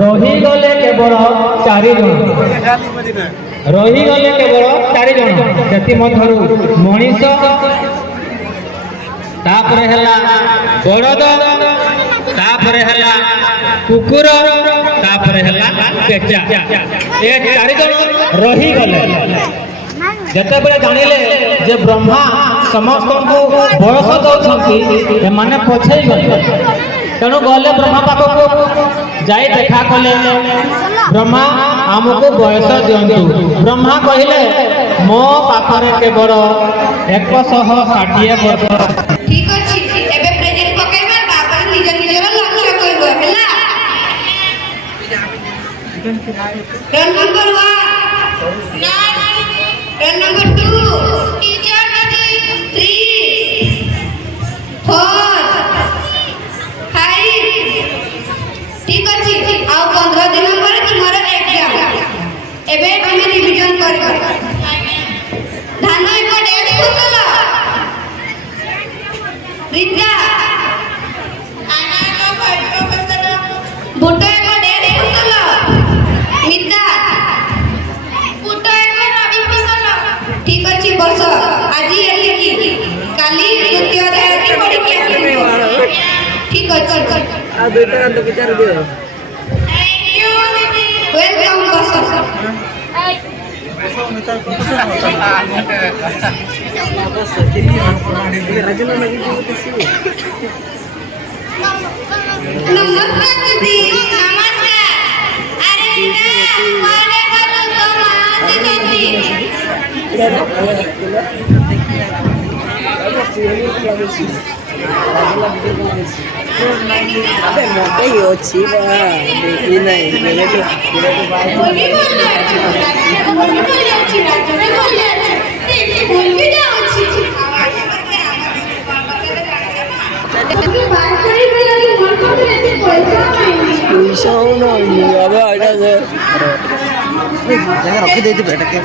रहीगले केवल 4 जन रहीगले केवल 4 जन से मनीष तापर है बड़द तापर है कुकुर तापर है पेचा ये 4 जन रहीगले जिते जानिले जे ब्रह्मा समस्त को बयस दौरान माने पछे गले तेणु गले ब्रह्मा पाखक जाई देखा कले ब्रह्मा आमको बयस दिंतु ब्रह्मा कहले मो पाखरे केवल 160 वर्ष ठीक अछि एबे प्रेजेंट पकाइबा तापर निज निजर लक्ष्य करबो हैला run number 1 run number 2 teacher 3 4 ठीक अछि आ 15 दिन पर तुम्हारा एग्जाम एबे हमें रिवीजन करबा धान एक 1.5 फसल रिद्या आना एक 5 फसल बुट एक 1.5 फसल निद्दा बुट एक 9 फसल ठीक अछि बस आज एति की काली द्वितीय अध्याय की पढ़ी के आसी ठीक अछि आ बेटा तो विचार दियो थैंक यू दीदी वेलकम बस नमस्कार दीदी नमस्कार अरे बेटा माने बोलो तो महान दीदी अबे मोटे ही अच्छी बा देखी नहीं मेरे तो बोल भी बोल अच्छी बात है बोल अच्छी बोल भी जा अच्छी के बात करी में लगी मन को ऐसे पैसा नहीं अब आइडा से जगह रख दे बेटा के